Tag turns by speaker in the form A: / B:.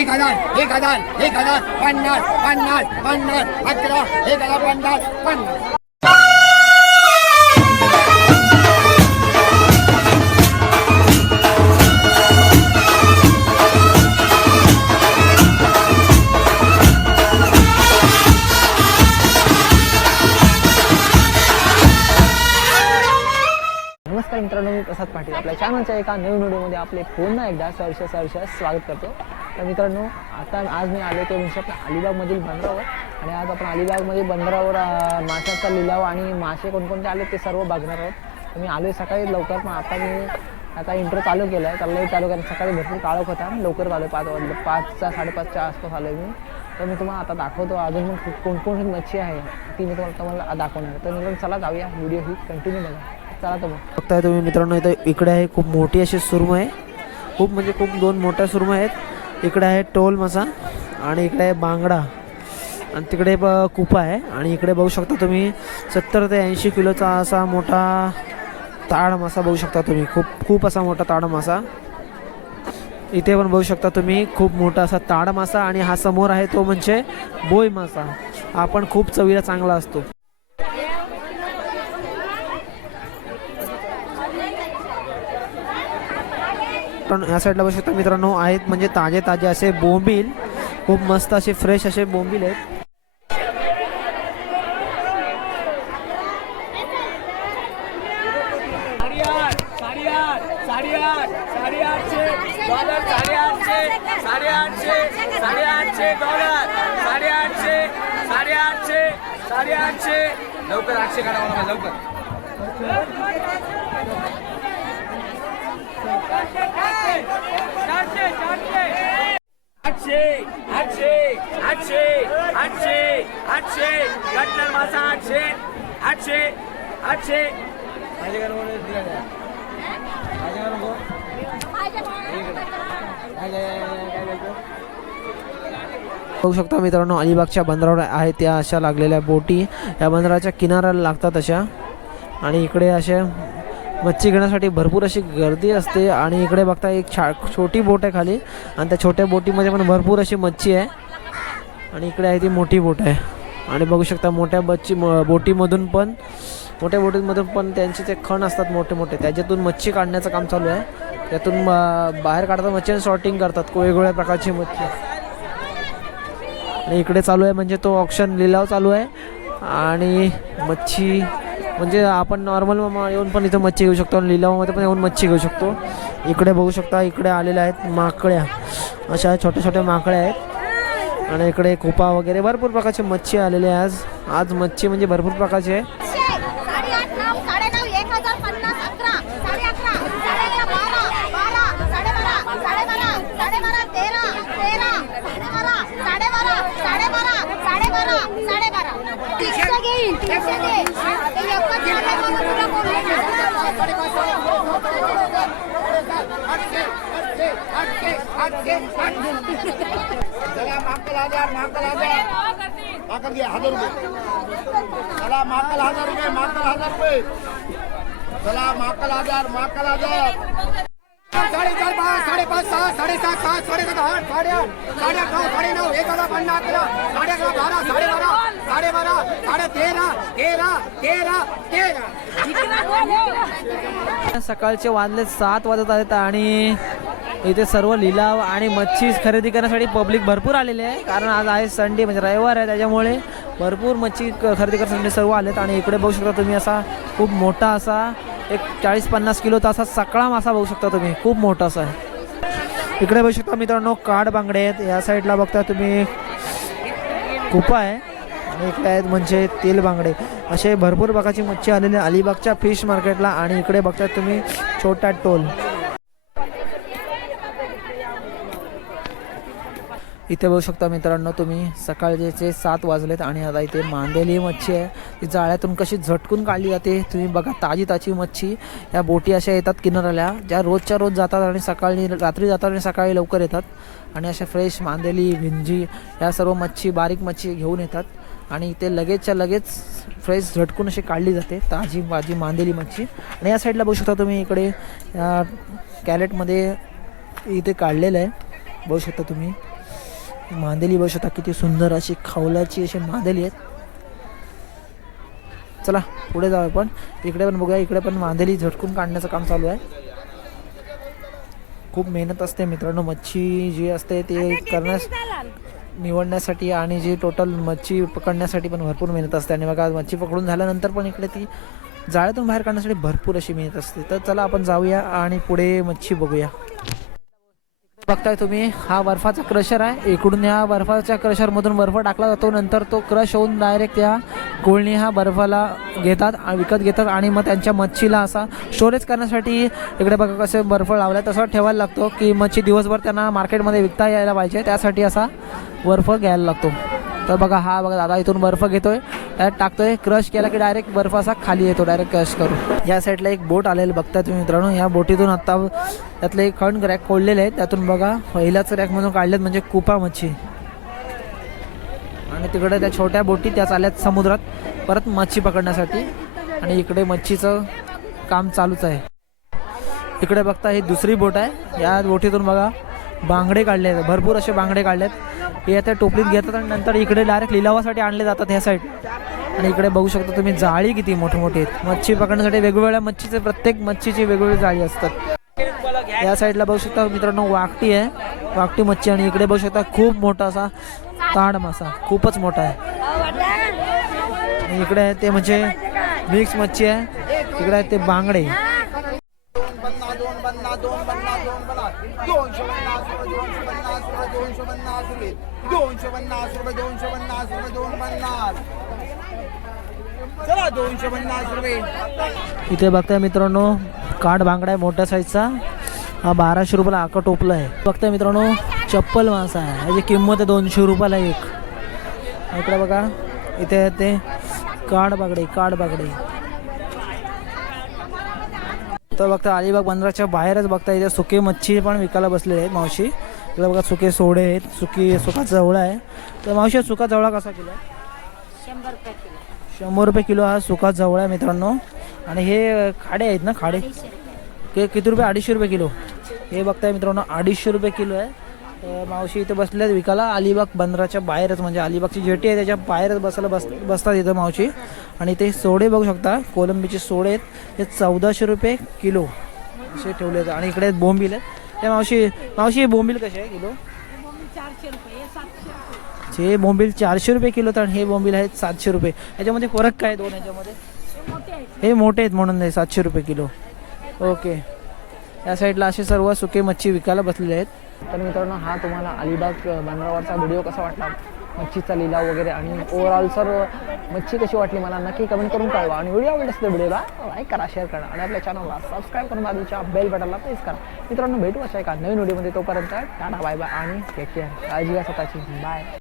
A: एक हजार एक हजार एक हजार पन्नास पन्नास पन्नास अकरा एक हजार पन्नास पन्नास.
B: मित्रांनो पाटील. आपल्या चॅनलच्या एका नवीन व्हिडिओमध्ये आपले पुन्हा एकदा सहर्ष सहर्ष स्वागत करतो. तर मित्रांनो आता आज मी आलो ते म्हणजे आपण अलिबागमधील बंदरावर. आणि आज आपण अलिबागमध्ये बंदरावर माशाचा लिलाव आणि मासे कोणकोणते आले ते सर्व बघणार आहोत. तर मी आलो सकाळी लवकर पण आता मी आता इंट्रो चालू केला आहे त्याला चालू कारण सकाळी भरपूर काळोख होता. लवकर आलो पाच वाजले पाचचा साडेपाचच्या आसपास आलो मी. तर मी तुम्हाला आता दाखवतो अजून मग कोणकोणती मच्छी आहे ती मी तुम्हाला तुम्हाला दाखवणार तर मित्रांनो चला जाऊया. व्हिडिओ ही कंटिन्यू बघा. चला तर मग
C: बघताय तुम्ही मित्रांनो इथं इकडे आहे खूप मोठी अशी सुरमई आहे. खूप म्हणजे खूप दोन मोठ्या सुरमई आहेत. इकडे आहे टोल मासा आणि इकडे आहे बांगडा. आणि तिकडे ब कुपा आहे. आणि इकडे बघू शकता तुम्ही सत्तर ते ऐंशी किलोचा असा मोठा ताड मासा बघू शकता तुम्ही. खूप खूप असा मोठा ताड मासा. इथे पण बघू शकता तुम्ही खूप मोठा असा ताड मासा आणि हा समोर आहे तो म्हणजे बोई मासा. हा पण खूप चवीला चांगला असतो. पण या साईडला बघू शकता मित्रांनो आहेत म्हणजे ताजे ताजे असे बोंबील. खूप मस्त असे फ्रेश असे बोंबील आहेत.
D: लवकर आठशे काढा मला लवकर.
C: बघू शकता मित्रांनो अलिबागच्या बंदरावर आहे त्या अशा लागलेल्या बोटी. या बंदराच्या किनाऱ्याला लागतात अशा. आणि इकडे अशा मच्छी घेण्यासाठी भरपूर अशी गर्दी असते आणि इकडे बघता एक छा छोटी बोट आहे खाली आणि त्या छोट्या बोटीमध्ये पण भरपूर अशी मच्छी आहे. आणि इकडे आहे ती मोठी बोट आहे. आणि बघू शकता मोठ्या बच्ची म- बोटीमधून पण मोठ्या बोटीमधून पण त्यांचे ते खण असतात मोठे मोठे त्याच्यातून मच्छी काढण्याचं काम चालू आहे. त्यातून बाहेर काढतात मच्छी आणि शॉर्टिंग करतात वेगवेगळ्या प्रकारची मच्छी. आणि इकडे चालू आहे म्हणजे तो ऑप्शन लिलाव चालू आहे. आणि मच्छी म्हणजे आपण नॉर्मल येऊन पण इथं मच्छी घेऊ शकतो आणि लिलावामध्ये पण येऊन मच्छी घेऊ शकतो इकडे बघू शकता इकडे आलेल्या आहेत माकड्या अशा छोट्या छोट्या माकड्या आहेत आणि इकडे कोपा वगैरे भरपूर प्रकारची मच्छी आलेली आहे आज आज मच्छी म्हणजे भरपूर प्रकारची आहे
E: साडेआठ नऊ साडेनऊ एक हजार पन्नास अकरा साडे अकरा साडे अकरा बारा बारा साडेबारा साडेबारा साडेबारा तेरा तेरा साडेबारा साडेबारा साडेबारा साडेबारा साडेबारा तीनशे घेईन तीनशे घे ते एकच झालं मग तुला
A: चला महाकाल हजार महाकाल हजार महाकाल घे हजार रुपये. चला महाकाल हजार रुपये महाकाल हजार रुपये. चला महाकाल हजार महाकाल हजार साडेचार पाच साडेपाच सहा साडेसात सात साडेसात आठ साडेआठ साडेआठ नऊ साडे नऊ एक हजार पन्नास अकरा साडे अकरा बारा साडेबारा साडेबारा साडे तेरा तेरा तेरा तेरा.
C: सकाळचे वाजले सात वाजत आहेत आणि इथे सर्व लिलाव आणि मच्छी खरेदी करण्यासाठी पब्लिक भरपूर आलेले आहे. कारण आज आहे संडे म्हणजे रविवार आहे त्याच्यामुळे भरपूर मच्छी खरेदी करण्यासाठी सर्व आलेत. आणि इकडे बघू शकता तुम्ही असा खूप मोठा असा एक चाळीस पन्नास किलोचा असा सकळा मासा बघू शकता तुम्ही. खूप मोठा असा आहे. इकडे बघू शकता मित्रांनो काड बांगडे आहेत. या साईडला बघता तुम्ही कुपा आहे. आणि इकडे आहेत म्हणजे तेल बांगडे. असे भरपूर प्रकारची मच्छी आलेली अलिबागच्या फिश मार्केटला आणि इकडे बघतात तुम्ही छोटा टोल. इथे बघू शकता मित्रांनो तुम्ही सकाळचे सात वाजलेत आणि आता इथे मांदेली मच्छी आहे. ती जाळ्यातून कशी झटकून काढली जाते तुम्ही बघा ताजी ताजी मच्छी. या बोटी अशा येतात किनाऱ्याला ज्या रोजच्या रोज जातात आणि सकाळी रात्री जातात आणि सकाळी लवकर येतात. आणि अशा फ्रेश मांदेली भिंजी या सर्व मच्छी बारीक मच्छी घेऊन येतात. आणि इथे लगेचच्या लगेच फ्रेश झटकून अशी काढली जाते ताजी भाजी मांदेली मच्छी. आणि या साईडला बघू शकता तुम्ही इकडे कॅरेटमध्ये इथे काढलेलं आहे. बघू शकता तुम्ही. मांदेली बघू शकता किती सुंदर अशी खावलाची अशी मांदेली आहेत. चला पुढे जाऊ आपण. इकडे पण बघूया इकडे पण मांदेली झटकून काढण्याचं काम चालू आहे. खूप मेहनत असते मित्रांनो मच्छी जी असते ते करण्यास निवडण्यासाठी आणि जी टोटल मच्छी पकडण्यासाठी पण भरपूर मेहनत असते. आणि बघा मच्छी पकडून झाल्यानंतर पण इकडे ती जाळ्यातून बाहेर काढण्यासाठी भरपूर अशी मेहनत असते. तर चला आपण जाऊया आणि पुढे मच्छी बघूया. बघताय तुम्ही हा बर्फाचा क्रशर आहे. इकडून या बर्फाच्या क्रशरमधून बर्फ टाकला जातो. नंतर तो क्रश होऊन डायरेक्ट त्या कोळणी हा बर्फाला घेतात विकत घेतात आणि मग त्यांच्या मच्छीला असा स्टोरेज करण्यासाठी इकडे बघा कसे बर्फ लावला तसं ठेवायला लागतो की मच्छी दिवसभर त्यांना मार्केटमध्ये विकता यायला पाहिजे. त्यासाठी असा बर्फ घ्यायला लागतो. तर बघा हा बघा दादा इथून बर्फ घेतोय. त्यात टाकतोय. क्रश केला की डायरेक्ट बर्फ असा खाली येतो. डायरेक्ट क्रश करून. या साईडला एक बोट आलेलं बघता तुम्ही मित्रांनो. या बोटीतून आता त्यातले एक खंड रॅक कोडलेले आहेत. त्यातून बघा पहिल्याच रॅकमधून काढलेत म्हणजे कुपा मच्छी. आणि तिकडे त्या छोट्या बोटी त्या चालल्यात समुद्रात. परत मच्छी पकडण्यासाठी. आणि इकडे मच्छीचं काम चालूच आहे. इकडे बघता ही दुसरी बोट आहे. या बोटीतून बघा. बांगडे काढले आहेत. भरपूर असे बांगडे काढलेत हे आता टोपलीत घेतात आणि नंतर इकडे डायरेक्ट लिलावासाठी आणले जातात ह्या साईड आणि इकडे बघू शकता तुम्ही जाळी किती मोठमोठी आहेत. मच्छी पकडण्यासाठी वेगवेगळ्या मच्छीचे प्रत्येक मच्छीची वेगवेगळी जाळी असतात. या साईडला बघू शकता मित्रांनो वाकटी आहे. वाकटी मच्छी आणि इकडे बघू शकता खूप मोठा असा ताड मासा. खूपच मोठा आहे. आणि इकडे आहे ते म्हणजे मिक्स मच्छी आहे. इकडे आहे ते बांगडे.
A: दोनशे पन्नास रुपये दोनशे पन्नास रुपये दोनशे पन्नास रुपये दोनशे पन्नास रुपये दोन पन्नास चला दोनशे पन्नास रुपये
C: इथे बघताय मित्रांनो काठ बांगडा आहे मोठ्या साईजचा हा बाराशे रुपयाला आका टोपला आहे बघताय मित्रांनो चप्पल मासा आहे याची किंमत आहे दोनशे रुपयाला एक इकडे बघा इथे आहे ते काड बागडे काड बागडे तर बघता अलिबाग बंदराच्या बाहेरच बघता इथे सुके मच्छी पण विकायला बसलेले आहेत मावशी इकडे बघा सुके सोडे आहेत सुकी सुका जवळा आहे. तर मावशी सुका जवळा कसा किलो? आहे शंभर रुपये किलो हा सुका जवळ आहे मित्रांनो. आणि हे खाडे आहेत ना खाडे? ते किती रुपये? अडीचशे रुपये किलो. हे बघताय मित्रांनो अडीचशे रुपये किलो आहे. तर मावशी इथे बसले आहेत विकायला अलिबाग बंदराच्या बाहेरच म्हणजे अलिबागची जेटी आहे त्याच्या बाहेरच बसायला बस बसतात इथं मावशी. आणि ते सोडे बघू शकता. कोलंबीचे सोडे आहेत. हे चौदाशे रुपये किलो असे ठेवले आहेत आणि इकडे बोंबील आहेत. त्या मावशी मावशी बोंबील कसे आहे किलो? हे बोंबील चारशे रुपये किलो तर हे बोंबील आहेत सातशे रुपये. याच्यामध्ये फरक काय दोन याच्यामध्ये? हे मोठे आहेत म्हणून सातशे रुपये किलो. ओके. या साईडला असे सर्व सुके मच्छी विकायला बसलेले आहेत.
B: तर मित्रांनो हा तुम्हाला अलिबाग अ, बंदरावरचा व्हिडिओ कसा वाटला? मच्छीचा लिलाव वगैरे आणि ओव्हरऑल सर मच्छी कशी वाटली मला नक्की कमेंट करून कळवा. आणि व्हिडिओ आवडत असेल व्हिडिओला लाईक करा शेअर करा आणि आपल्या चॅनलला सबस्क्राईब करून बाजूच्या बेल बटनला प्रेस करा. मित्रांनो भेटू अशा एका नवीन व्हिडिओमध्ये तोपर्यंत टाटा बाय बाय आणि टेक केअर काळजी घ्या स्वतःची. बाय